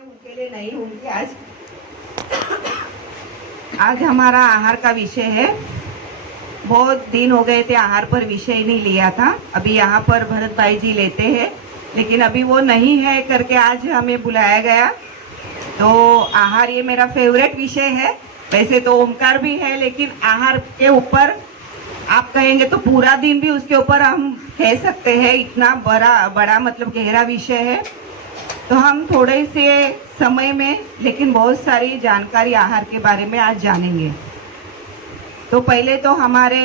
उनके लिए नहीं होंगी। आज हमारा आहार का विषय है। बहुत दिन हो गए थे आहार पर विषय नहीं लिया था। अभी यहाँ पर भरत भाई जी लेते हैं, लेकिन अभी वो नहीं है करके आज हमें बुलाया गया। तो आहार ये मेरा फेवरेट विषय है। वैसे तो ओमकार भी है, लेकिन आहार के ऊपर आप कहेंगे तो पूरा दिन भी उसके ऊपर हम कह सकते हैं। इतना बड़ा मतलब गहरा विषय है। तो हम थोड़े से समय में लेकिन बहुत सारी जानकारी आहार के बारे में आज जानेंगे। तो पहले तो हमारे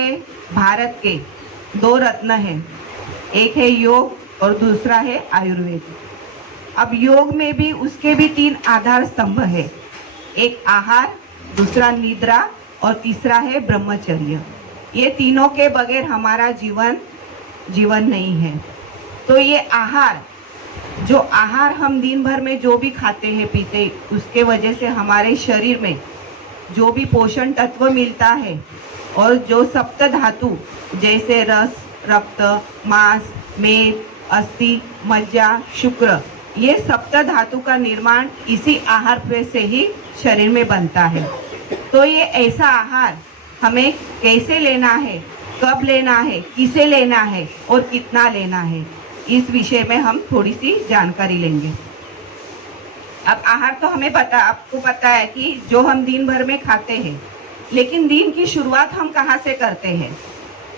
भारत के दो रत्न हैं, एक है योग और दूसरा है आयुर्वेद। अब योग में भी उसके भी 3 आधार स्तंभ है, एक आहार, दूसरा निद्रा और तीसरा है ब्रह्मचर्य। ये तीनों के बगैर हमारा जीवन नहीं है। तो ये आहार, जो आहार हम दिन भर में जो भी खाते हैं पीते, उसके वजह से हमारे शरीर में जो भी पोषण तत्व मिलता है और जो सप्त धातु जैसे रस, रक्त, मांस, मेद, अस्थि, मज्जा, शुक्र, ये सप्त धातु का निर्माण इसी आहार से ही शरीर में बनता है। तो ये ऐसा आहार हमें कैसे लेना है, कब लेना है, किसे लेना है और कितना लेना है, इस विषय में हम थोड़ी सी जानकारी लेंगे। अब आहार तो हमें आपको पता है कि जो हम दिन भर में खाते हैं, लेकिन दिन की शुरुआत हम कहाँ से करते हैं?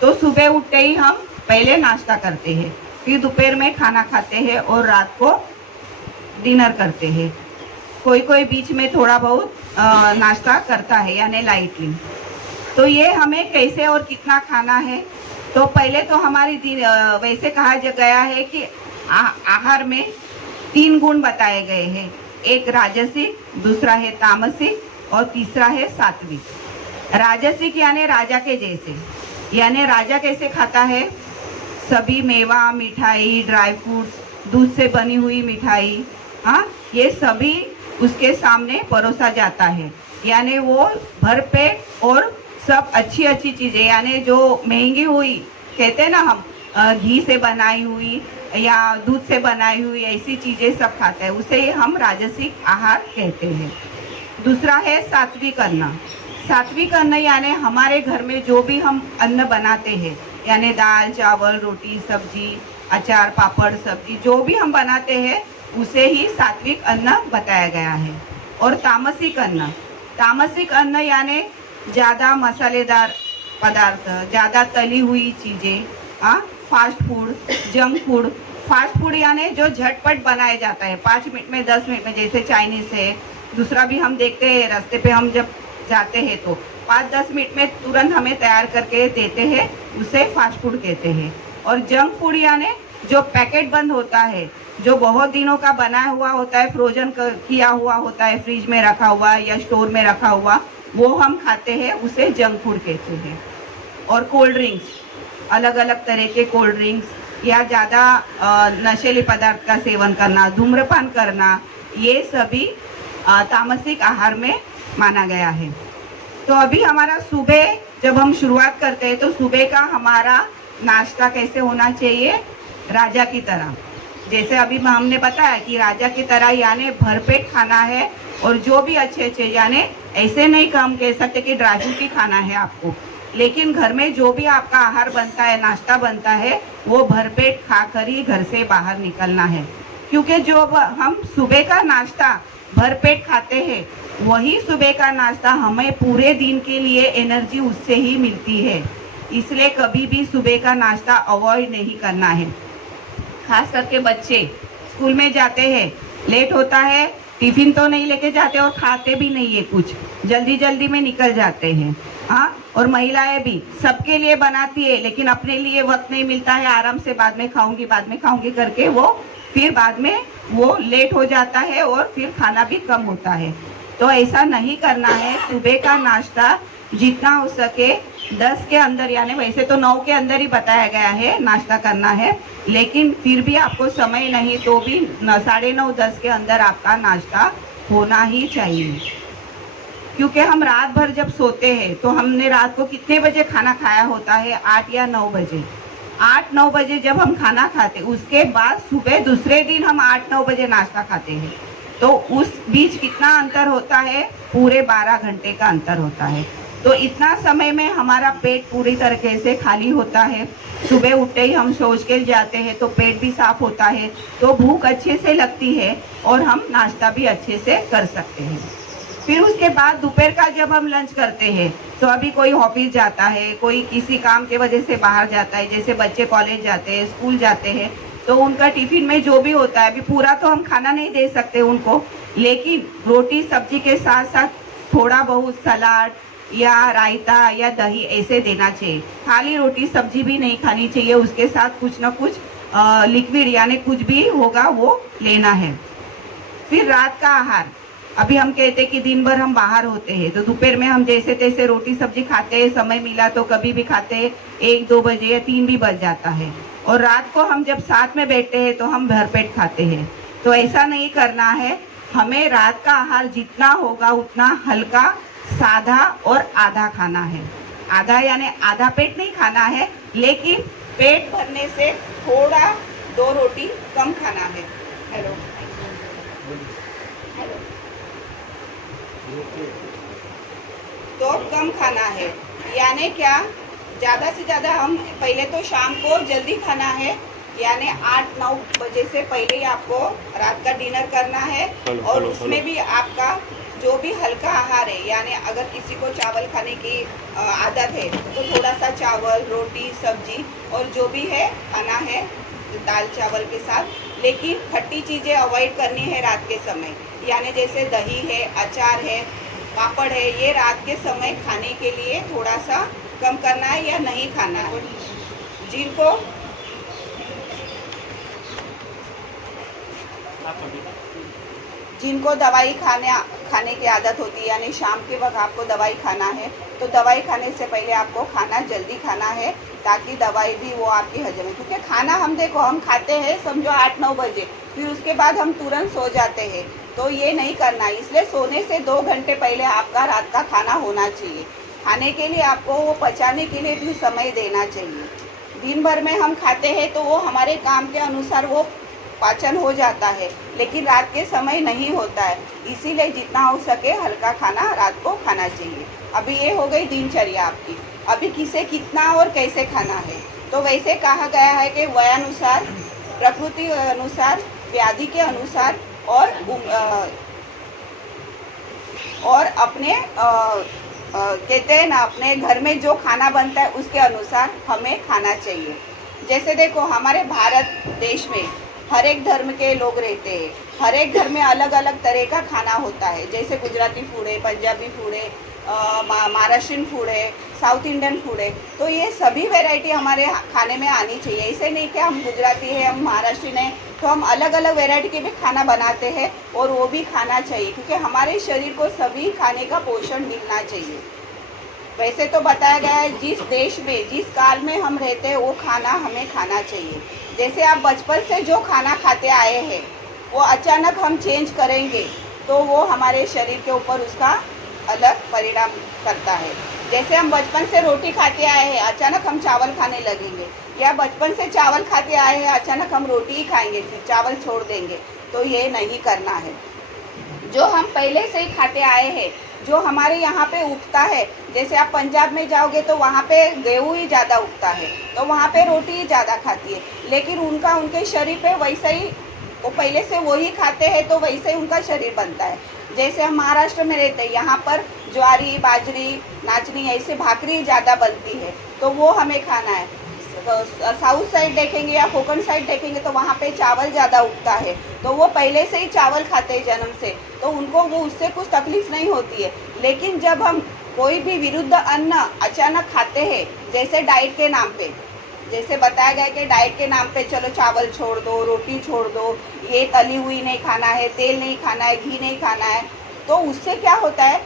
तो सुबह उठते ही हम पहले नाश्ता करते हैं, फिर दोपहर में खाना खाते हैं और रात को डिनर करते हैं। कोई बीच में थोड़ा बहुत नाश्ता करता है, यानी लाइटली। तो ये हमें कैसे और कितना खाना है? तो पहले तो हमारी वैसे कहा गया है कि आहार में 3 गुण बताए गए हैं, एक राजसिक, दूसरा है तामसिक और तीसरा है सात्विक। राजसिक यानी राजा के जैसे, यानी राजा कैसे खाता है? सभी मेवा, मिठाई, ड्राई फ्रूट्स, दूध से बनी हुई मिठाई, हाँ, ये सभी उसके सामने परोसा जाता है। यानी वो भरपेट और सब अच्छी चीज़ें, यानी जो महंगी हुई कहते हैं ना हम, घी से बनाई हुई या दूध से बनाई हुई ऐसी चीज़ें सब खाता है, उसे हम राजसिक आहार कहते हैं। दूसरा है सात्विक अन्न। सात्विक अन्न यानी हमारे घर में जो भी हम अन्न बनाते हैं, यानी दाल, चावल, रोटी, सब्जी, अचार, पापड़, सब्जी, जो भी हम बनाते हैं उसे ही सात्विक अन्न बताया गया है। और तामसिक अन्न, तामसिक अन्न यानी ज़्यादा मसालेदार पदार्थ, ज़्यादा तली हुई चीज़ें, fast food, junk food. Fast food यानी जो झटपट बनाया जाता है 5 मिनट में, 10 मिनट में, जैसे चाइनीज़ है। दूसरा भी हम देखते हैं रास्ते पे हम जब जाते हैं तो 5-10 मिनट में तुरंत हमें तैयार करके देते हैं, उसे फास्ट फूड कहते हैं। और जंक फूड यानी जो पैकेट बंद होता है, जो बहुत दिनों का बनाया हुआ होता है, फ्रोजन किया हुआ होता है, फ्रिज में रखा हुआ या स्टोर में रखा हुआ, वो हम खाते हैं, उसे जंक फूड कहते हैं। और कोल्ड ड्रिंक्स, अलग अलग तरह के कोल्ड ड्रिंक्स या ज़्यादा नशीले पदार्थ का सेवन करना, धूम्रपान करना, ये सभी तामसिक आहार में माना गया है। तो अभी हमारा सुबह जब हम शुरुआत करते हैं तो सुबह का हमारा नाश्ता कैसे होना चाहिए? राजा की तरह। जैसे अभी हमने बताया कि राजा की तरह यानी भरपेट खाना है, और जो भी अच्छे यानी ऐसे नहीं हम कह सकते कि ड्राजू की खाना है आपको, लेकिन घर में जो भी आपका आहार बनता है, नाश्ता बनता है, वो भरपेट खाकर ही घर से बाहर निकलना है। क्योंकि जो हम सुबह का नाश्ता भरपेट खाते हैं, वही सुबह का नाश्ता हमें पूरे दिन के लिए एनर्जी उससे ही मिलती है। इसलिए कभी भी सुबह का नाश्ता अवॉइड नहीं करना है। खास करके बच्चे स्कूल में जाते हैं, लेट होता है, टिफिन तो नहीं लेके जाते और खाते भी नहीं है, कुछ जल्दी में निकल जाते हैं। हाँ, और महिलाएं भी सबके लिए बनाती है, लेकिन अपने लिए वक्त नहीं मिलता है, आराम से बाद में खाऊंगी करके वो फिर बाद में वो लेट हो जाता है और फिर खाना भी कम होता है। तो ऐसा नहीं करना है। सुबह का नाश्ता जितना हो सके 10 के अंदर, यानी वैसे तो 9 के अंदर ही बताया गया है नाश्ता करना है, लेकिन फिर भी आपको समय नहीं तो भी 9:30 10 के अंदर आपका नाश्ता होना ही चाहिए। क्योंकि हम रात भर जब सोते हैं तो हमने रात को कितने बजे खाना खाया होता है? 8 या 9 बजे। 8-9 बजे जब हम खाना खाते, उसके बाद सुबह दूसरे दिन हम 8-9 बजे नाश्ता खाते हैं। तो उस बीच कितना अंतर होता है, पूरे 12 घंटे का अंतर होता है। तो इतना समय में हमारा पेट पूरी तरीके से खाली होता है। सुबह उठते ही हम शौच के जाते हैं तो पेट भी साफ होता है, तो भूख अच्छे से लगती है और हम नाश्ता भी अच्छे से कर सकते हैं। फिर उसके बाद दोपहर का जब हम लंच करते हैं तो अभी कोई ऑफिस जाता है, कोई किसी काम के वजह से बाहर जाता है, जैसे बच्चे कॉलेज जाते हैं, स्कूल जाते हैं, तो उनका टिफिन में जो भी होता है, अभी पूरा तो हम खाना नहीं दे सकते उनको, लेकिन रोटी सब्जी के साथ साथ थोड़ा बहुत सलाद या रायता या दही ऐसे देना चाहिए। खाली रोटी सब्जी भी नहीं खानी चाहिए, उसके साथ कुछ ना कुछ लिक्विड यानी कुछ भी होगा वो लेना है। फिर रात का आहार, अभी हम कहते हैं कि दिन भर हम बाहर होते हैं, तो दोपहर में हम जैसे तैसे रोटी सब्जी खाते हैं, समय मिला तो कभी भी खाते हैं, 1-2 बजे या 3 भी बज जाता है। और रात को हम जब साथ में बैठते हैं तो हम भरपेट खाते हैं। तो ऐसा नहीं करना है, हमें रात का आहार जितना होगा उतना हल्का, सादा और आधा खाना है। आधा यानी आधा पेट नहीं खाना है, लेकिन पेट भरने से थोड़ा 2 रोटी कम खाना है। हेलो हेलो तो कम खाना है, यानी क्या, ज़्यादा से ज़्यादा हम पहले तो शाम को जल्दी खाना है, यानी 8-9 बजे से पहले ही आपको रात का डिनर करना है। और उसमें भी आपका जो भी हल्का आहार है, यानी अगर किसी को चावल खाने की आदत है तो थोड़ा सा चावल, रोटी, सब्जी और जो भी है खाना है दाल चावल के साथ, लेकिन खट्टी चीज़ें अवॉइड करनी है रात के समय, यानी जैसे दही है, अचार है, पापड़ है, ये रात के समय खाने के लिए थोड़ा सा कम करना है या नहीं खाना है। जिनको दवाई खाने की आदत होती है, यानी शाम के वक्त आपको दवाई खाना है, तो दवाई खाने से पहले आपको खाना जल्दी खाना है, ताकि दवाई भी वो आपकी हजम है। क्योंकि खाना हम खाते हैं समझो 8-9 बजे, फिर उसके बाद हम तुरंत सो जाते हैं, तो ये नहीं करना। इसलिए सोने से 2 घंटे पहले आपका रात का खाना होना चाहिए। खाने के लिए आपको वो पचाने के लिए भी समय देना चाहिए। दिन भर में हम खाते हैं तो वो हमारे काम के अनुसार वो पाचन हो जाता है, लेकिन रात के समय नहीं होता है, इसीलिए जितना हो सके हल्का खाना रात को खाना चाहिए। अभी ये हो गई दिनचर्या आपकी। अभी किसे कितना और कैसे खाना है, तो वैसे कहा गया है कि वयानुसार, प्रकृति अनुसार, व्याधि के अनुसार और अपने कहते हैं ना, अपने घर में जो खाना बनता है उसके अनुसार हमें खाना चाहिए। जैसे देखो, हमारे भारत देश में हर एक धर्म के लोग रहते हैं, हर एक घर में अलग अलग तरह का खाना होता है। जैसे गुजराती फूड है, पंजाबी फूड है, महाराष्ट्रियन फूड है, साउथ इंडियन फूड है, तो ये सभी वैरायटी हमारे खाने में आनी चाहिए। ऐसे नहीं कि हम गुजराती है, हम महाराष्ट्रियन है, तो हम अलग अलग वैरायटी के भी खाना बनाते हैं और वो भी खाना चाहिए, क्योंकि हमारे शरीर को सभी खाने का पोषण मिलना चाहिए। वैसे तो बताया गया है जिस देश में, जिस काल में हम रहते हैं वो खाना हमें खाना चाहिए। जैसे आप बचपन से जो खाना खाते आए हैं वो अचानक हम चेंज करेंगे तो वो हमारे शरीर के ऊपर उसका अलग परिणाम करता है। जैसे हम बचपन से रोटी खाते आए हैं, अचानक हम चावल खाने लगेंगे, या बचपन से चावल खाते आए हैं, अचानक हम रोटी ही खाएंगे, फिर चावल छोड़ देंगे, तो ये नहीं करना है। जो हम पहले से ही खाते आए हैं, जो हमारे यहाँ पे उगता है, जैसे आप पंजाब में जाओगे तो वहाँ पे गेहूँ ही ज़्यादा उगता है, तो वहाँ पे रोटी ही ज़्यादा खाती है, लेकिन उनके शरीर पे वैसा ही, वो पहले से वही खाते हैं तो वैसे ही उनका शरीर बनता है। जैसे हम महाराष्ट्र में रहते हैं, यहाँ पर ज्वारी, बाजरी, नाचनी, ऐसे भाकरी ज़्यादा बनती है, तो वो हमें खाना है। साउथ साइड देखेंगे या कोकण साइड देखेंगे तो वहाँ पे चावल ज़्यादा उगता है, तो वो पहले से ही चावल खाते हैं जन्म से, तो उनको वो उससे कुछ तकलीफ नहीं होती है। लेकिन जब हम कोई भी विरुद्ध अन्न अचानक खाते हैं, जैसे डाइट के नाम पे, जैसे बताया गया कि डाइट के नाम पे चलो चावल छोड़ दो, रोटी छोड़ दो, ये तली हुई नहीं खाना है, तेल नहीं खाना है, घी नहीं खाना है, तो उससे क्या होता है,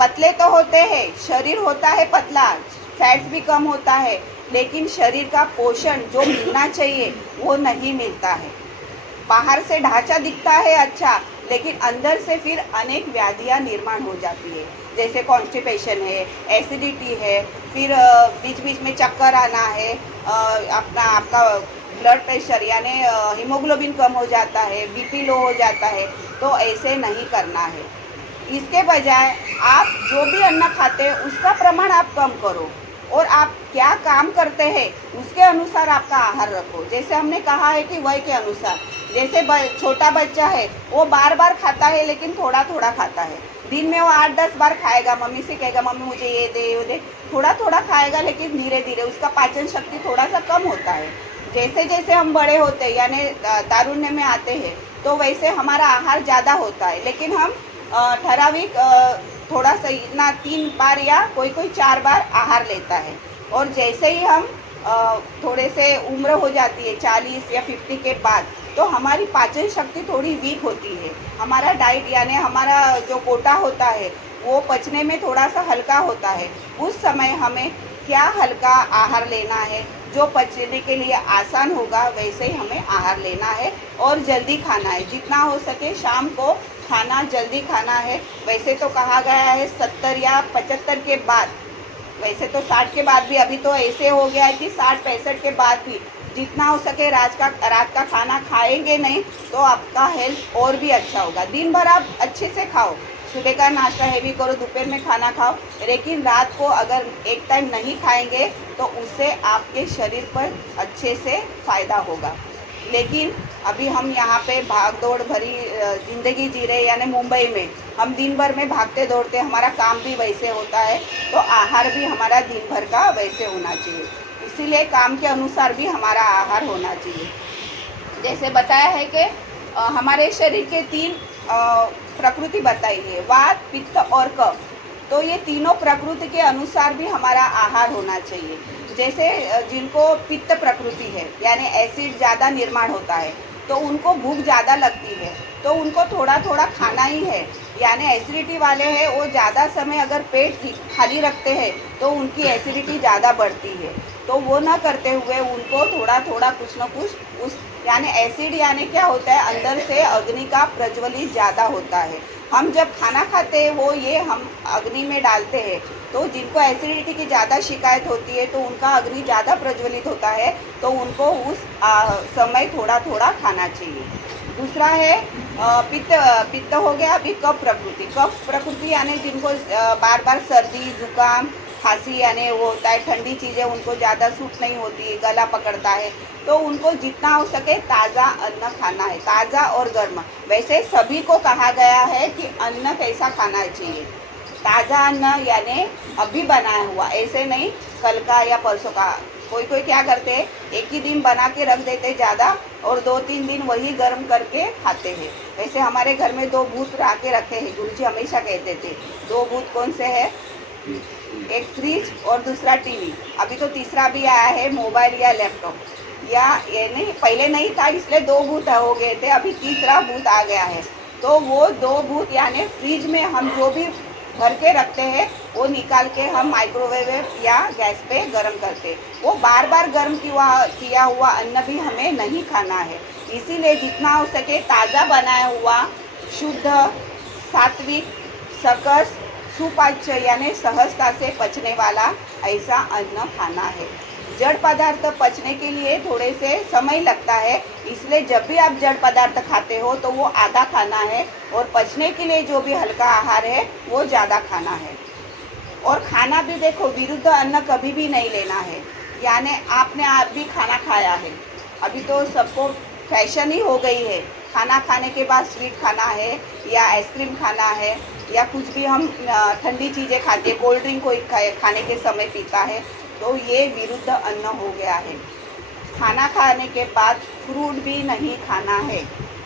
पतले तो होते हैं, शरीर होता है पतला, फैट्स भी कम होता है, लेकिन शरीर का पोषण जो मिलना चाहिए वो नहीं मिलता है। बाहर से ढांचा दिखता है अच्छा, लेकिन अंदर से फिर अनेक व्याधियां निर्माण हो जाती है, जैसे कॉन्स्टिपेशन है, एसिडिटी है, फिर बीच बीच में चक्कर आना है, आपका ब्लड प्रेशर यानी हीमोग्लोबिन कम हो जाता है, बीपी लो हो जाता है, तो ऐसे नहीं करना है। इसके बजाय आप जो भी अन्न खाते हैं उसका प्रमाण आप कम करो और आप क्या काम करते हैं उसके अनुसार आपका आहार रखो। जैसे हमने कहा है कि वय के अनुसार, जैसे छोटा बच्चा है वो बार बार खाता है लेकिन थोड़ा थोड़ा खाता है। दिन में वो 8-10 बार खाएगा, मम्मी से कहेगा मम्मी मुझे ये दे वो दे, थोड़ा थोड़ा खाएगा लेकिन धीरे धीरे उसका पाचन शक्ति थोड़ा सा कम होता है। जैसे जैसे हम बड़े होते हैं यानी तारुण्य में आते हैं तो वैसे हमारा आहार ज़्यादा होता है, लेकिन हम ठराविक थोड़ा सा इतना 3 बार या कोई कोई 4 बार आहार लेता है। और जैसे ही हम थोड़े से उम्र हो जाती है 40 या 50 के बाद, तो हमारी पाचन शक्ति थोड़ी वीक होती है। हमारा डाइट यानी हमारा जो कोटा होता है वो पचने में थोड़ा सा हल्का होता है। उस समय हमें क्या हल्का आहार लेना है, जो पचने के लिए आसान होगा वैसे ही हमें आहार लेना है और जल्दी खाना है। जितना हो सके शाम को खाना जल्दी खाना है। वैसे तो कहा गया है 70 या 75 के बाद, वैसे तो 60 के बाद भी, अभी तो ऐसे हो गया है कि 60-65 के बाद भी जितना हो सके रात का खाना खाएंगे नहीं तो आपका हेल्थ और भी अच्छा होगा। दिन भर आप अच्छे से खाओ, सुबह का नाश्ता हैवी करो, दोपहर में खाना खाओ, लेकिन रात को अगर एक टाइम नहीं खाएंगे तो उससे आपके शरीर पर अच्छे से फ़ायदा होगा। लेकिन अभी हम यहाँ पे भाग दौड़ भरी ज़िंदगी जी रहे, यानी मुंबई में हम दिन भर में भागते दौड़ते, हमारा काम भी वैसे होता है तो आहार भी हमारा दिन भर का वैसे होना चाहिए। इसीलिए काम के अनुसार भी हमारा आहार होना चाहिए। जैसे बताया है कि हमारे शरीर के 3 प्रकृति बताई है, वात, पित्त और कफ। तो ये तीनों प्रकृति के अनुसार भी हमारा आहार होना चाहिए। जैसे जिनको पित्त प्रकृति है यानी एसिड ज़्यादा निर्माण होता है तो उनको भूख ज़्यादा लगती है, तो उनको थोड़ा थोड़ा खाना ही है। यानी एसिडिटी वाले हैं वो ज़्यादा समय अगर पेट खाली रखते हैं तो उनकी एसिडिटी ज़्यादा बढ़ती है, तो वो ना करते हुए उनको थोड़ा थोड़ा कुछ ना कुछ उस यानी एसिड यानी क्या होता है, अंदर से अग्नि का प्रज्वलित ज़्यादा होता है। हम जब खाना खाते हैं वो ये हम अग्नि में डालते हैं, तो जिनको एसिडिटी की ज़्यादा शिकायत होती है तो उनका अग्नि ज़्यादा प्रज्वलित होता है, तो उनको उस समय थोड़ा थोड़ा खाना चाहिए। दूसरा है पित्त हो गया। अभी कफ प्रकृति यानी जिनको बार बार सर्दी जुकाम खांसी यानी वो होता है, ठंडी चीज़ें उनको ज़्यादा सूट नहीं होती, गला पकड़ता है, तो उनको जितना हो सके ताज़ा अन्न खाना है, ताज़ा और गर्म। वैसे सभी को कहा गया है कि अन्न कैसा खाना चाहिए, ताज़ा अन्न यानी अभी बनाया हुआ, ऐसे नहीं कल का या परसों का। कोई कोई क्या करते हैं, एक ही दिन बना के रख देते ज़्यादा और 2-3 दिन वही गर्म करके खाते हैं। वैसे हमारे घर में 2 भूत ला के रखे हैं, गुरुजी हमेशा कहते थे। 2 भूत कौन से हैं? एक फ्रिज और दूसरा टीवी। अभी तो तीसरा भी आया है, मोबाइल या लैपटॉप, या ये नहीं, पहले नहीं था इसलिए 2 भूत हो गए थे, अभी तीसरा भूत आ गया है। तो वो 2 भूत यानी फ्रिज में हम जो भी भर के रखते हैं वो निकाल के हम माइक्रोवेव या गैस पे गर्म करते हैं। वो बार बार गर्म किया हुआ अन्न भी हमें नहीं खाना है। इसीलिए जितना हो सके ताज़ा बनाया हुआ शुद्ध सात्विक सकस सुपाच्य यानी सहजता से पचने वाला ऐसा अन्न खाना है। जड़ पदार्थ पचने के लिए थोड़े से समय लगता है, इसलिए जब भी आप जड़ पदार्थ खाते हो तो वो आधा खाना है, और पचने के लिए जो भी हल्का आहार है वो ज़्यादा खाना है। और खाना भी देखो, विरुद्ध अन्न कभी भी नहीं लेना है। यानी आपने आप भी खाना खाया है, अभी तो सबको फैशन ही हो गई है, खाना खाने के बाद स्वीट खाना है या आइसक्रीम खाना है या कुछ भी हम ठंडी चीज़ें खाते हैं, कोल्ड ड्रिंक कोई खाने के समय पीता है, तो ये विरुद्ध अन्न हो गया है। खाना खाने के बाद फ्रूट भी नहीं खाना है,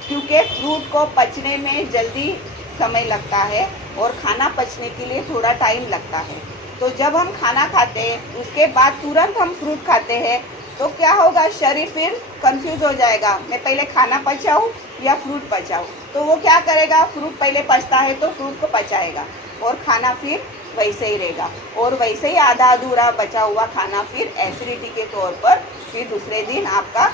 क्योंकि फ्रूट को पचने में जल्दी समय लगता है और खाना पचने के लिए थोड़ा टाइम लगता है। तो जब हम खाना खाते हैं उसके बाद तुरंत हम फ्रूट खाते हैं तो क्या होगा, शरीर फिर कंफ्यूज हो जाएगा, मैं पहले खाना पचाऊं या फ्रूट पचाऊं। तो वो क्या करेगा, फ्रूट पहले पचता है तो फ्रूट को पचाएगा और खाना फिर वैसे ही रहेगा, और वैसे ही आधा अधूरा बचा हुआ खाना फिर एसिडिटी के तौर पर फिर दूसरे दिन आपका,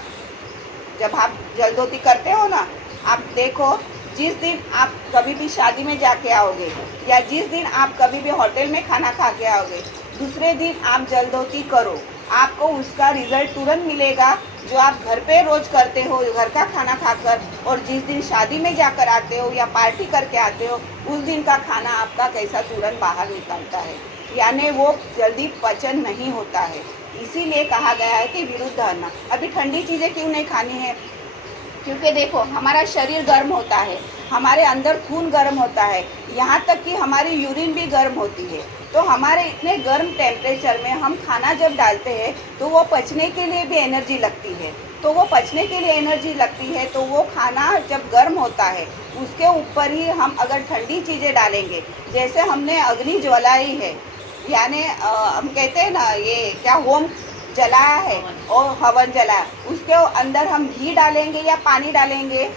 जब आप जल्दोती करते हो ना, आप देखो जिस दिन आप कभी भी शादी में जाके आओगे या जिस दिन आप कभी भी होटल में खाना खा के आओगे, दूसरे दिन आप जल्दोती करो, आपको उसका रिजल्ट तुरंत मिलेगा। जो आप घर पे रोज करते हो घर का खाना खाकर, और जिस दिन शादी में जाकर आते हो या पार्टी करके आते हो उस दिन का खाना आपका कैसा तुरंत बाहर निकलता है, यानी वो जल्दी पचन नहीं होता है। इसीलिए कहा गया है कि विरुद्ध अन्न। अभी ठंडी चीज़ें क्यों नहीं खानी है? क्योंकि देखो हमारा शरीर गर्म होता है, हमारे अंदर खून गर्म होता है, यहाँ तक कि हमारी यूरिन भी गर्म होती है। तो हमारे इतने गर्म टेम्परेचर में हम खाना जब डालते हैं तो वो पचने के लिए भी एनर्जी लगती है। तो वो पचने के लिए एनर्जी लगती है तो वो खाना जब गर्म होता है उसके ऊपर ही हम अगर ठंडी चीज़ें डालेंगे, जैसे हमने अग्नि ज्वलाई है, यानी हम कहते हैं ना ये क्या होम जलाया है और हवन जलाया, उसके अंदर हम घी डालेंगे या पानी डालेंगे?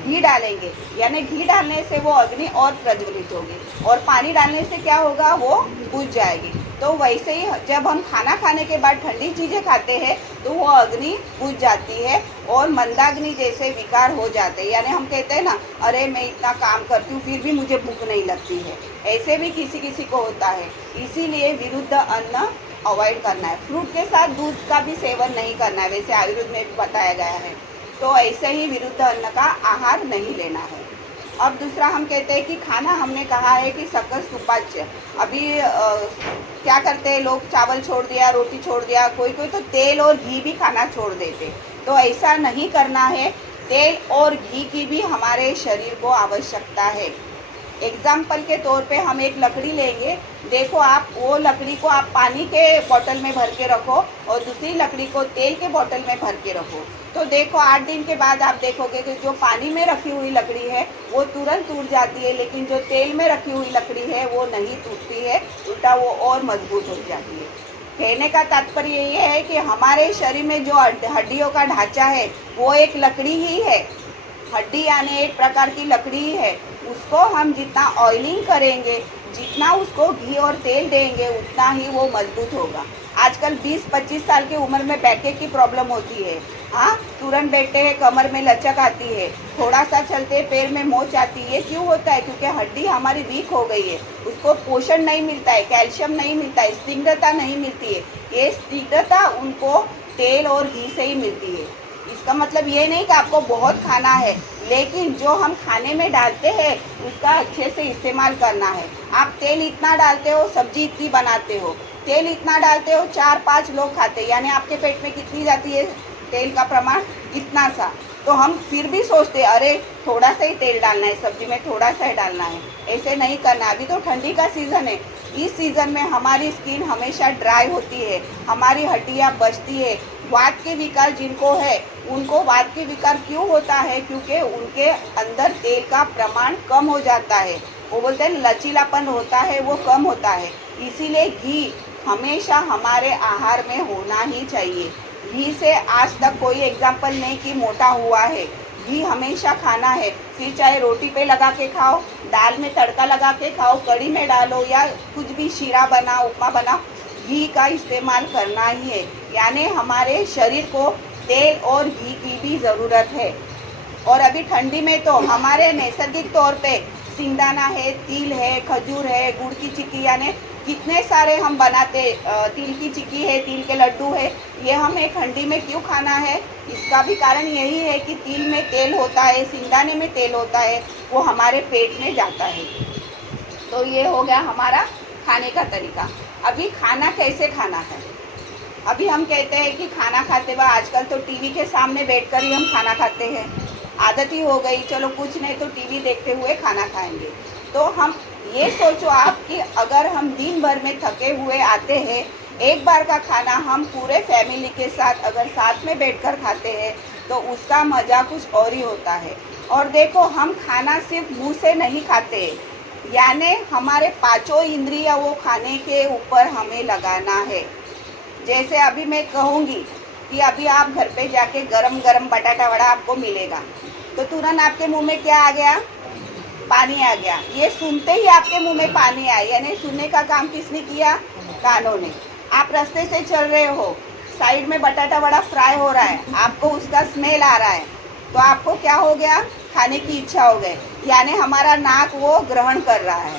घी डालेंगे, यानी घी डालने से वो अग्नि और प्रज्वलित होगी, और पानी डालने से क्या होगा, वो बुझ जाएगी। तो वैसे ही जब हम खाना खाने के बाद ठंडी चीज़ें खाते हैं तो वो अग्नि बुझ जाती है और मंदाग्नि जैसे विकार हो जाते हैं। यानी हम कहते हैं ना, अरे मैं इतना काम करती हूँ फिर भी मुझे भूख नहीं लगती है, ऐसे भी किसी किसी को होता है। इसीलिए विरुद्ध अन्न अवॉइड करना है। फ्रूट के साथ दूध का भी सेवन नहीं करना है, वैसे आयुर्वेद में भी बताया गया है। तो ऐसे ही विरुद्ध अन्न का आहार नहीं लेना है। अब दूसरा हम कहते हैं कि खाना हमने कहा है कि सकल सुपाच्य। अभी क्या करते हैं लोग, चावल छोड़ दिया, रोटी छोड़ दिया, कोई कोई तो तेल और घी भी खाना छोड़ देते। तो ऐसा नहीं करना है। तेल और घी की भी हमारे शरीर को आवश्यकता है। एग्जाम्पल के तौर पे हम एक लकड़ी लेंगे, देखो आप वो लकड़ी को आप पानी के बोतल में भर के रखो और दूसरी लकड़ी को तेल के बोतल में भर के रखो, तो देखो 8 दिन के बाद आप देखोगे कि जो पानी में रखी हुई लकड़ी है वो तुरंत टूट जाती है, लेकिन जो तेल में रखी हुई लकड़ी है वो नहीं टूटती है, उल्टा वो और मजबूत हो जाती है। कहने का तात्पर्य ये है कि हमारे शरीर में जो हड्डियों का ढांचा है वो एक लकड़ी ही है। हड्डी यानी एक प्रकार की लकड़ी ही है। उसको हम जितना ऑयलिंग करेंगे, जितना उसको घी और तेल देंगे, उतना ही वो मजबूत होगा। आजकल 20-25 साल की उम्र में बैठे की प्रॉब्लम होती है। हाँ, तुरंत बैठते हैं, कमर में लचक आती है, थोड़ा सा चलते पैर में मोच आती है। क्यों होता है? क्योंकि हड्डी हमारी वीक हो गई है, उसको पोषण नहीं मिलता है, कैल्शियम नहीं मिलता है, स्निग्धता नहीं मिलती है। ये स्निग्धता उनको तेल और घी से ही मिलती है। इसका मतलब ये नहीं कि आपको बहुत खाना है, लेकिन जो हम खाने में डालते हैं उसका अच्छे से इस्तेमाल करना है। आप तेल इतना डालते हो, सब्जी इतनी बनाते हो, तेल इतना डालते हो, 4-5 लोग खाते हैं, यानी आपके पेट में कितनी जाती है तेल का प्रमाण? इतना सा। तो हम फिर भी सोचते हैं अरे थोड़ा सा ही तेल डालना है, सब्जी में थोड़ा सा ही डालना है। ऐसे नहीं करना। अभी तो ठंडी का सीज़न है, इस सीज़न में हमारी स्किन हमेशा ड्राई होती है, हमारी हड्डियाँ बचती है। वात के विकार जिनको है उनको वात के विकार क्यों होता है? क्योंकि उनके अंदर तेल का प्रमाण कम हो जाता है। वो बोलते हैं लचीलापन होता है, वो कम होता है। इसीलिए घी हमेशा हमारे आहार में होना ही चाहिए। घी से आज तक कोई एग्जाम्पल नहीं कि मोटा हुआ है। घी हमेशा खाना है, फिर चाहे रोटी पे लगा के खाओ, दाल में तड़का लगा के खाओ, कढ़ी में डालो, या कुछ भी शीरा बनाओ, उपमा बनाओ, घी का इस्तेमाल करना ही है। यानी हमारे शरीर को तेल और घी की भी ज़रूरत है। और अभी ठंडी में तो हमारे नैसर्गिक तौर पे सिंगदाना है, तिल है, खजूर है, गुड़ की चिक्की, यानी कितने सारे हम बनाते। तिल की चिक्की है, तिल के लड्डू है, ये हमें ठंडी में क्यों खाना है? इसका भी कारण यही है कि तिल में तेल होता है, सिंगदाने में तेल होता है, वो हमारे पेट में जाता है। तो ये हो गया हमारा खाने का तरीका। अभी खाना कैसे खाना है? अभी हम कहते हैं कि खाना खाते वक्त आजकल तो टीवी के सामने बैठकर ही हम खाना खाते हैं, आदत ही हो गई, चलो कुछ नहीं तो टीवी देखते हुए खाना खाएंगे। तो हम ये सोचो आप कि अगर हम दिन भर में थके हुए आते हैं, एक बार का खाना हम पूरे फैमिली के साथ अगर साथ में बैठकर खाते हैं तो उसका मज़ा कुछ और ही होता है। और देखो हम खाना सिर्फ मुंह से नहीं खाते, यानी हमारे पांचों इंद्रियां वो खाने के ऊपर हमें लगाना है। जैसे अभी मैं कहूँगी कि अभी आप घर पे जाके गरम गरम बटाटा वड़ा आपको मिलेगा, तो तुरंत आपके मुंह में क्या आ गया? पानी आ गया। ये सुनते ही आपके मुंह में पानी आया, यानी सुनने का काम किसने किया? कानों ने। आप रास्ते से चल रहे हो, साइड में बटाटा वड़ा फ्राई हो रहा है, आपको उसका स्मेल आ रहा है, तो आपको क्या हो गया? खाने की इच्छा हो गई, यानी हमारा नाक वो ग्रहण कर रहा है।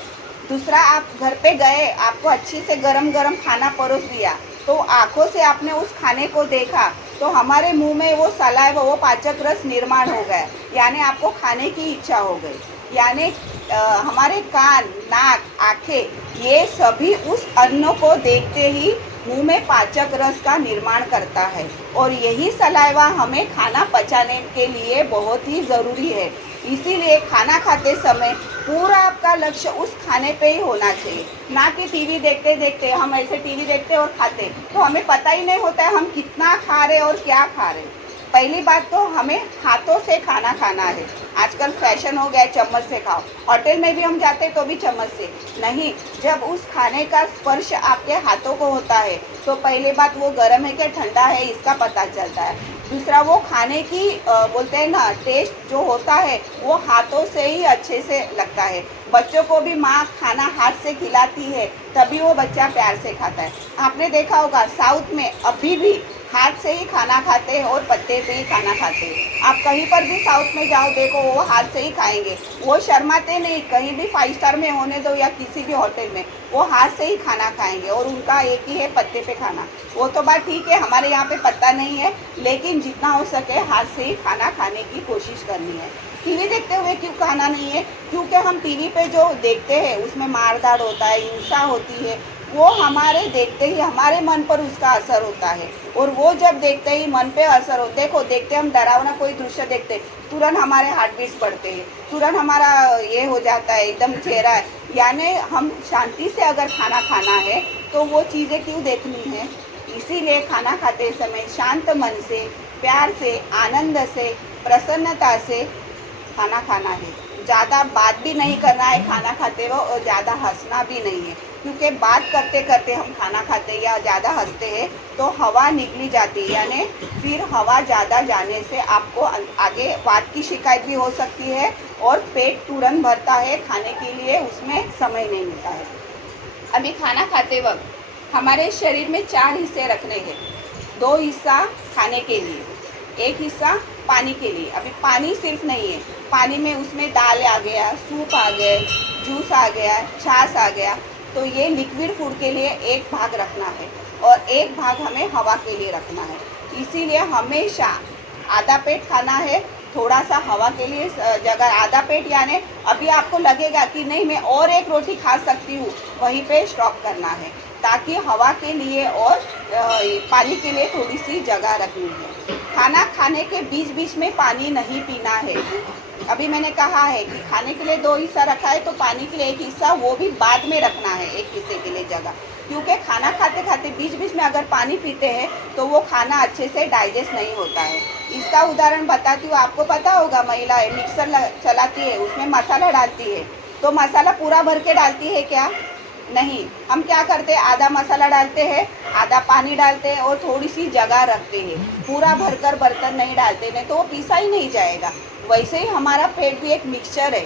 दूसरा, आप घर पे गए, आपको अच्छे से गरम गरम खाना परोस दिया, तो आँखों से आपने उस खाने को देखा, तो हमारे मुंह में वो सलाइवा, वो पाचक रस निर्माण हो गया, यानी आपको खाने की इच्छा हो गई। यानी हमारे कान, नाक, आंखें, ये सभी उस अन्न को देखते ही मुंह में पाचक रस का निर्माण करता है, और यही सलाइवा हमें खाना पचाने के लिए बहुत ही ज़रूरी है। इसीलिए खाना खाते समय पूरा आपका लक्ष्य उस खाने पे ही होना चाहिए, ना कि टीवी देखते देखते हम ऐसे टीवी देखते और खाते, तो हमें पता ही नहीं होता है हम कितना खा रहे और क्या खा रहे। पहली बात तो हमें हाथों से खाना खाना है। आजकल फैशन हो गया है चम्मच से खाओ, होटल में भी हम जाते तो भी चम्मच से नहीं। जब उस खाने का स्पर्श आपके हाथों को होता है तो पहली बात वो गर्म है क्या ठंडा है इसका पता चलता है। दूसरा वो खाने की बोलते हैं ना टेस्ट जो होता है वो हाथों से ही अच्छे से लगता है। बच्चों को भी माँ खाना हाथ से खिलाती है तभी वो बच्चा प्यार से खाता है। आपने देखा होगा साउथ में अभी भी हाथ से ही खाना खाते हैं और पत्ते पे ही खाना खाते हैं। आप कहीं पर भी साउथ में जाओ देखो वो हाथ से ही खाएंगे, वो शर्माते नहीं। कहीं भी 5 स्टार में होने दो या किसी भी होटल में वो हाथ से ही खाना खाएंगे, और उनका एक ही है पत्ते पे खाना। वो तो बात ठीक है, हमारे यहाँ पे पत्ता नहीं है, लेकिन जितना हो सके हाथ से ही खाना खाने की कोशिश करनी है। टीवी देखते हुए क्यों खाना नहीं है? क्योंकि हम टीवी पे जो देखते हैं उसमें मारधाड़ होता है, हिंसा होती है, वो हमारे देखते ही हमारे मन पर उसका असर होता है, और वो जब देखते ही मन पे असर हो, देखो देखते हम डरावना कोई दृश्य देखते तुरंत हमारे हार्ट बीट्स बढ़ते हैं, तुरंत हमारा ये हो जाता है एकदम चेहरा है। यानी हम शांति से अगर खाना खाना है तो वो चीज़ें क्यों देखनी है? इसीलिए खाना खाते समय शांत मन से, प्यार से, आनंद से, प्रसन्नता से खाना खाना है। ज़्यादा बात भी नहीं करना है खाना खाते हुए, और ज़्यादा हंसना भी नहीं है, क्योंकि बात करते करते हम खाना खाते या ज़्यादा हंसते हैं तो हवा निकली जाती है, यानी फिर हवा ज़्यादा जाने से आपको आगे वात की शिकायत भी हो सकती है, और पेट तुरंत भरता है, खाने के लिए उसमें समय नहीं मिलता है। अभी खाना खाते वक्त हमारे शरीर में 4 हिस्से रखने हैं। 2 हिस्सा खाने के लिए, 1 हिस्सा पानी के लिए। अभी पानी सिर्फ नहीं है, पानी में उसमें दाल आ गया, सूप आ गए, जूस आ गया, छाछ आ गया, तो ये लिक्विड फूड के लिए 1 भाग रखना है, और 1 भाग हमें हवा के लिए रखना है। इसीलिए हमेशा आधा पेट खाना है, थोड़ा सा हवा के लिए जगह। आधा पेट यानी अभी आपको लगेगा कि नहीं मैं और 1 रोटी खा सकती हूँ, वहीं पे स्टॉप करना है, ताकि हवा के लिए और पानी के लिए थोड़ी सी जगह रखनी है। खाना खाने के बीच बीच में पानी नहीं पीना है। अभी मैंने कहा है कि खाने के लिए 2 हिस्सा रखा है, तो पानी के लिए 1 हिस्सा वो भी बाद में रखना है, 1 हिस्से के लिए जगह। क्योंकि खाना खाते खाते बीच बीच में अगर पानी पीते हैं तो वो खाना अच्छे से डाइजेस्ट नहीं होता है। इसका उदाहरण बताती हूँ, आपको पता होगा महिलाएं मिक्सर चलाती है, उसमें मसाला डालती है, तो मसाला पूरा भर के डालती है क्या? नहीं। हम क्या करते हैं, आधा मसाला डालते हैं, आधा पानी डालते हैं और थोड़ी सी जगह रखते हैं, पूरा भरकर बर्तन नहीं डालते, नहीं तो वो पीसा ही नहीं जाएगा। वैसे ही हमारा पेट भी एक मिक्सचर है।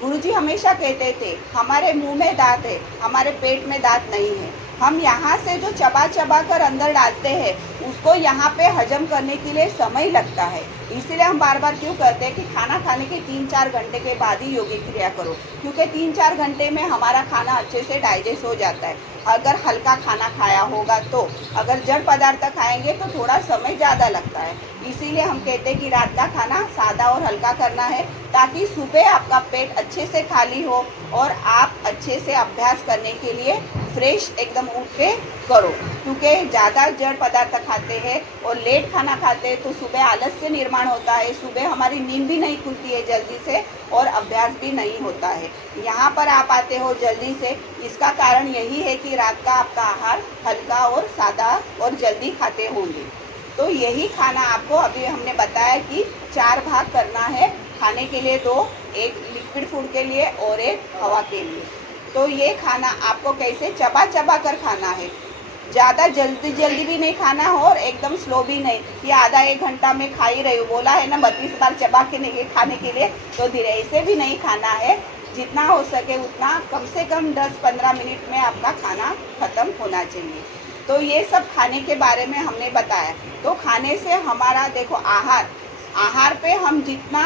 गुरुजी हमेशा कहते थे हमारे मुंह में दांत है, हमारे पेट में दांत नहीं है। हम यहाँ से जो चबा चबा कर अंदर डालते हैं उसको यहाँ पे हजम करने के लिए समय लगता है। इसीलिए हम बार बार क्यों कहते हैं कि खाना खाने के 3-4 घंटे के बाद ही योगिक क्रिया करो, क्योंकि 3-4 घंटे में हमारा खाना अच्छे से डाइजेस्ट हो जाता है। अगर हल्का खाना खाया होगा तो, अगर जड़ पदार्थ खाएंगे तो थोड़ा समय ज़्यादा लगता है। इसीलिए हम कहते हैं कि रात का खाना सादा और हल्का करना है, ताकि सुबह आपका पेट अच्छे से खाली हो और आप अच्छे से अभ्यास करने के लिए फ्रेश एकदम उठ के करो। क्योंकि ज़्यादा जड़ पदार्थ खाते हैं और लेट खाना खाते हैं तो सुबह आलस्य निर्माण होता है, सुबह हमारी नींद भी नहीं खुलती है जल्दी से और अभ्यास भी नहीं होता है। यहाँ पर आप आते हो जल्दी से, इसका कारण यही है कि रात का आपका आहार हल्का और सादा और जल्दी खाते होंगे। तो यही खाना आपको अभी हमने बताया कि 4 भाग करना है खाने के लिए, 2, 1 लिक्विड फूड के लिए और 1 हवा के लिए। तो ये खाना आपको कैसे चबा चबा कर खाना है, ज़्यादा जल्दी जल्दी भी नहीं खाना हो और एकदम स्लो भी नहीं कि आधा 1 घंटा में खा ही रही हूँ, बोला है ना 32 बार चबा के नहीं खाने के लिए, तो धीरे ऐसे भी नहीं खाना है। जितना हो सके उतना कम से कम 10-15 मिनट में आपका खाना ख़त्म होना चाहिए। तो ये सब खाने के बारे में हमने बताया। तो खाने से हमारा देखो आहार पे हम जितना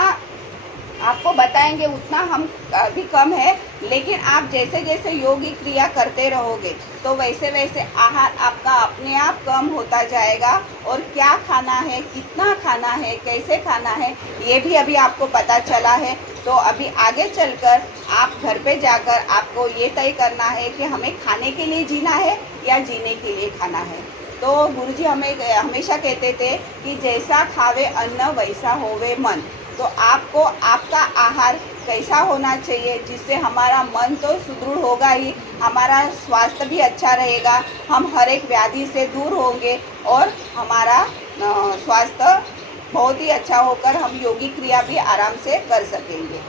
आपको बताएंगे उतना हम अभी कम है, लेकिन आप जैसे जैसे योगी क्रिया करते रहोगे तो वैसे वैसे आहार आपका अपने आप कम होता जाएगा। और क्या खाना है, कितना खाना है, कैसे खाना है, ये भी अभी आपको पता चला है। तो अभी आगे चलकर आप घर पे जाकर आपको ये तय करना है कि हमें खाने के लिए जीना है या जीने के लिए खाना है। तो गुरुजी हमें हमेशा कहते थे कि जैसा खावे अन्न वैसा होवे मन। तो आपको आपका आहार कैसा होना चाहिए जिससे हमारा मन तो सुदृढ़ होगा ही, हमारा स्वास्थ्य भी अच्छा रहेगा, हम हर एक व्याधि से दूर होंगे और हमारा स्वास्थ्य बहुत ही अच्छा होकर हम योगी क्रिया भी आराम से कर सकेंगे।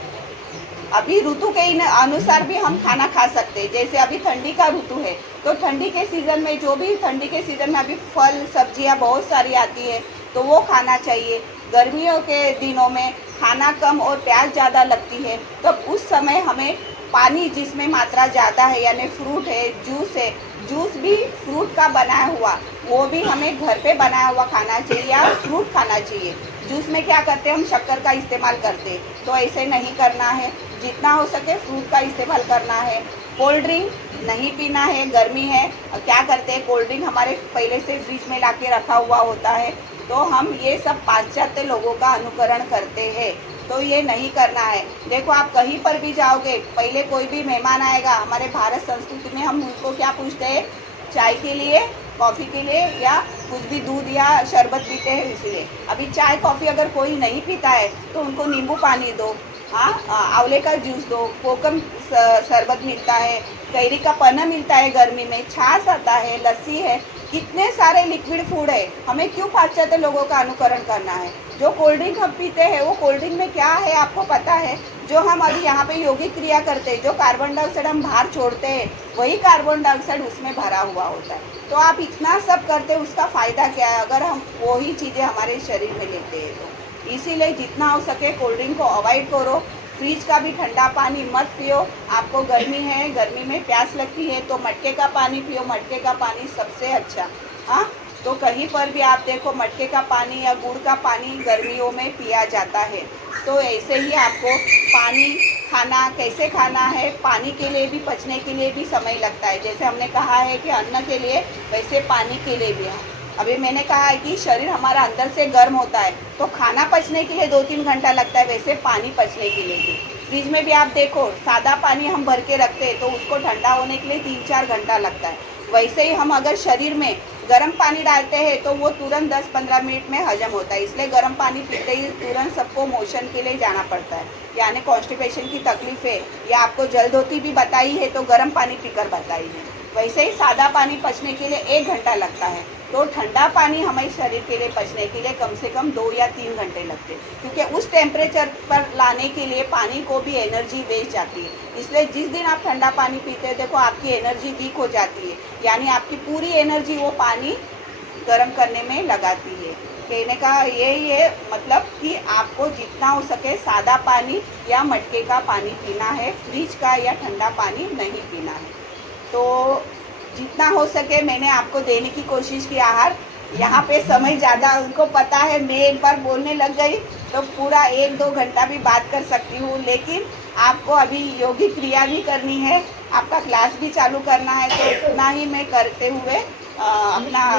अभी ऋतु के अनुसार भी हम खाना खा सकते हैं। जैसे अभी ठंडी का ऋतु है तो ठंडी के सीज़न में जो भी ठंडी के सीज़न में अभी फल सब्जियां बहुत सारी आती है तो वो खाना चाहिए। गर्मियों के दिनों में खाना कम और प्यास ज़्यादा लगती है तो उस समय हमें पानी जिसमें मात्रा ज़्यादा है यानी फ्रूट है, जूस भी फ्रूट का बनाया हुआ वो भी हमें घर पे बनाया हुआ खाना चाहिए या फ्रूट खाना चाहिए। जूस में क्या करते हैं, हम शक्कर का इस्तेमाल करते हैं, तो ऐसे नहीं करना है। जितना हो सके फ्रूट का इस्तेमाल करना है। कोल्ड ड्रिंक नहीं पीना है, गर्मी है। क्या करते हैं, कोल्ड ड्रिंक हमारे पहले से फ्रिज में ला के रखा हुआ होता है तो हम ये सब पाश्चात्य लोगों का अनुकरण करते हैं, तो ये नहीं करना है। देखो आप कहीं पर भी जाओगे, पहले कोई भी मेहमान आएगा, हमारे भारत संस्कृति में हम उनको क्या पूछते हैं, चाय के लिए, कॉफ़ी के लिए या कुछ भी दूध या शरबत पीते हैं। इसलिए अभी चाय कॉफ़ी अगर कोई नहीं पीता है तो उनको नींबू पानी दो, आंवले का जूस दो, कोकम शरबत मिलता है, कैरी का पन्ना मिलता है गर्मी में, छाछ आता है, लस्सी है, कितने सारे लिक्विड फूड है। हमें क्यों पाश्चात्य लोगों का अनुकरण करना है। जो कोल्ड ड्रिंक हम पीते हैं वो कोल्ड ड्रिंक में क्या है आपको पता है। जो हम अभी यहाँ पे योगिक क्रिया करते हैं, जो कार्बन डाइऑक्साइड हम बाहर छोड़ते हैं वही कार्बन डाइऑक्साइड उसमें भरा हुआ होता है। तो आप इतना सब करते हैं, उसका फ़ायदा क्या है अगर हम वही चीज़ें हमारे शरीर में लेते हैं। तो इसीलिए जितना हो सके कोल्ड ड्रिंक को अवॉइड करो। फ्रिज का भी ठंडा पानी मत पियो। आपको गर्मी है, गर्मी में प्यास लगती है तो मटके का पानी पियो, मटके का पानी सबसे अच्छा। हाँ, तो कहीं पर भी आप देखो मटके का पानी या गुड़ का पानी गर्मियों में पिया जाता है। तो ऐसे ही आपको पानी खाना कैसे खाना है, पानी के लिए भी, पचने के लिए भी समय लगता है। जैसे हमने कहा है कि अन्न के लिए वैसे पानी के लिए भी है। अभी मैंने कहा है कि शरीर हमारा अंदर से गर्म होता है तो खाना पचने के लिए 2-3 घंटा लगता है, वैसे पानी पचने के लिए भी। फ्रिज में भी आप देखो सादा पानी हम भर के रखते हैं तो उसको ठंडा होने के लिए 3-4 घंटा लगता है। वैसे ही हम अगर शरीर में गर्म पानी डालते हैं तो वो तुरंत 10-15 मिनट में हजम होता है। इसलिए गर्म पानी पीते ही तुरंत सबको मोशन के लिए जाना पड़ता है, यानी कॉन्स्टिपेशन की तकलीफ है या आपको जल्द होती भी बताई है तो गर्म पानी पीकर बताई है। वैसे ही सादा पानी पचने के लिए 1 घंटा लगता है, तो ठंडा पानी हमारे शरीर के लिए पचने के लिए कम से कम 2 या 3 घंटे लगते हैं, क्योंकि उस टेम्परेचर पर लाने के लिए पानी को भी एनर्जी वेस्ट जाती है। इसलिए जिस दिन आप ठंडा पानी पीते हैं देखो आपकी एनर्जी वीक हो जाती है, यानी आपकी पूरी एनर्जी वो पानी गर्म करने में लगाती है। कहने का यही है मतलब कि आपको जितना हो सके सादा पानी या मटके का पानी पीना है, फ्रिज का या ठंडा पानी नहीं पीना है। तो जितना हो सके मैंने आपको देने की कोशिश की आहार। यहाँ पे समय ज़्यादा उनको पता है, मैं एक बार बोलने लग गई तो पूरा 1-2 घंटा भी बात कर सकती हूँ, लेकिन आपको अभी योगिक क्रिया भी करनी है, आपका क्लास भी चालू करना है, तो उतना ही मैं करते हुए अपना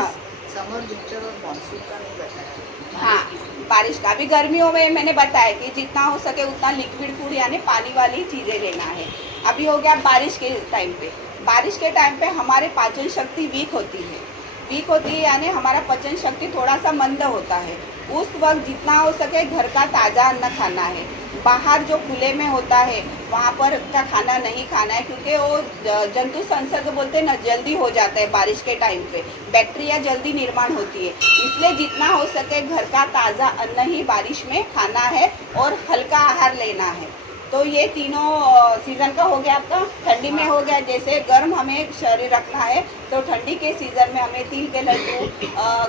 समर विंटर और मानसून का नहीं बताया। हाँ, बारिश का भी गर्मियों में मैंने बताया कि जितना हो सके उतना लिक्विड फूड यानी पानी वाली चीज़ें लेना है। अभी हो गया बारिश के टाइम पे, बारिश के टाइम पे हमारे पाचन शक्ति वीक होती है यानी हमारा पाचन शक्ति थोड़ा सा मंद होता है। उस वक्त जितना हो सके घर का ताज़ा अन्न खाना है। बाहर जो खुले में होता है वहाँ पर का खाना नहीं खाना है, क्योंकि वो जंतु संसर्ग बोलते हैं ना, जल्दी हो जाता है बारिश के टाइम पे, बैक्टीरिया जल्दी निर्माण होती है। इसलिए जितना हो सके घर का ताज़ा अन्न ही बारिश में खाना है और हल्का आहार लेना है। तो ये तीनों सीज़न का हो गया आपका। ठंडी में हो गया, जैसे गर्म हमें शरीर रखना है तो ठंडी के सीज़न में हमें तिल के लड्डू,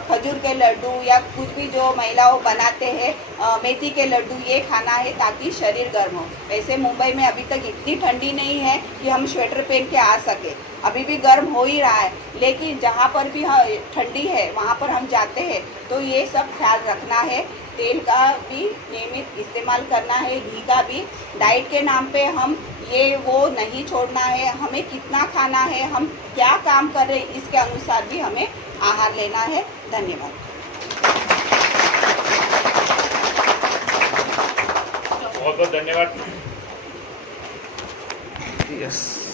खजूर के लड्डू या कुछ भी जो महिलाओं बनाते हैं मेथी के लड्डू, ये खाना है ताकि शरीर गर्म हो। वैसे मुंबई में अभी तक इतनी ठंडी नहीं है कि हम स्वेटर पहन के आ सके, अभी भी गर्म हो ही रहा है, लेकिन जहाँ पर भी ठंडी है वहाँ पर हम जाते हैं तो ये सब ख्याल रखना है। तेल का भी नियमित इस्तेमाल करना है, घी का भी। डाइट के नाम पे हम ये वो नहीं छोड़ना है, हमें कितना खाना है, हम क्या काम कर रहे हैं, इसके अनुसार भी हमें आहार लेना है। धन्यवाद। बहुत बहुत धन्यवाद। यस